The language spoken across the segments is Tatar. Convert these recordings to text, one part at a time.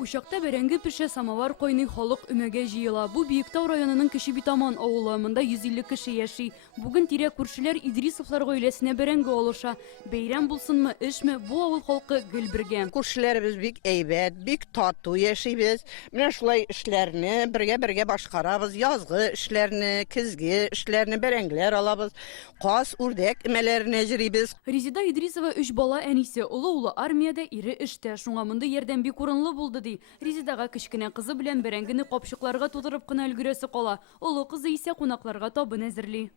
Uşakta bәрәңге пеше самовар койный халык өмәгә җыела. Бу Биектау районының Кече Битаман авылы, монда 150 кеше яши. Бүген тирә күршеләр Идрисовлар гаиләсенә бәрәңге алыша. Бәйрәм булсынмы, эшме, бу авыл халкы гел бергә. Күршеләребез бик әйбәт, бик тату яшибез. Менә шулай эшләрне бергә башкарабыз. Язгы эшләрне, кизге эшләрне, бәрәңгеләр алабыз. Каз, үрдәк эмәләренә җырибыз. Резида Идрисова 3 бала әнисе, улы армиядә, ире эштә. Шуңа монда ярдәм бик урынлы булды ди. Резидага кечкенә кызы белән бәрәңгене капчыкларга тутырып кына өлгерәсе кала. Улы кызы исә кунакларга табын әзерли.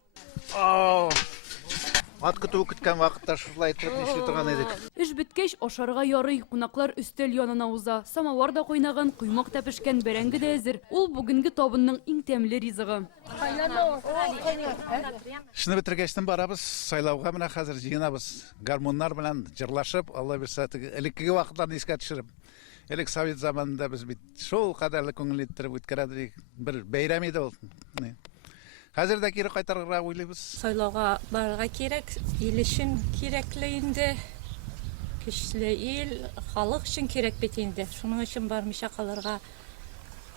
Ат көтү көткән вакытта шулай итеп эшли торган идек. Эш беткәч ашарга ярый, кунаклар өстәл янына уза. Самовар да кайнаган, коймак та пешкән, бәрәңге дә әзер. Ул бүгенге табынның иң тәмле ризыгы. Эшне бетергәчтән барабыз, сайлауга менә хәзер җыенабыз. Гармоннар белән җырлашып, Алла бирсә, элекке вакытларны искә төшереп. Элек Совет заманында без бит шул кадәрле күңел иттереп үткәрәдек. Бер бәйрәм иде ул. Хәзер дә кире кайтарырга уйлыйбыз. Сайлауга барырга кирәк, ил өчен кирәкле инде. Көчле ил, халык өчен кирәк бит инде. Шуның өчен бармыйча калырга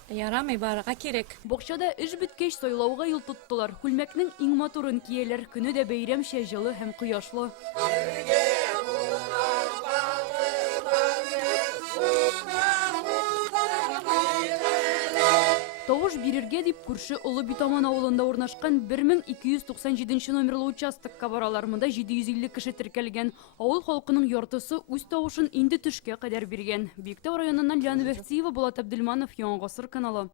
ярамый, барырга кирәк. Бакчада эш беткәч сайлауга юл тоттылар. Күлмәкнең иң матурын кияләр. Көне дә бәйрәмчә җылы һәм кояшлы. Тавыш бирергә дип күрше Олы Битаман авылында урнашкан 1297 номерлы участокка баралар. Монда 750 кеше теркәлгән. Авыл халкының яртысы үз тавышын инде төшкә кадәр биргән. Биектау районыннан Лиана Вехтиева, Булат Абдельманов, Яңа Гасыр каналы.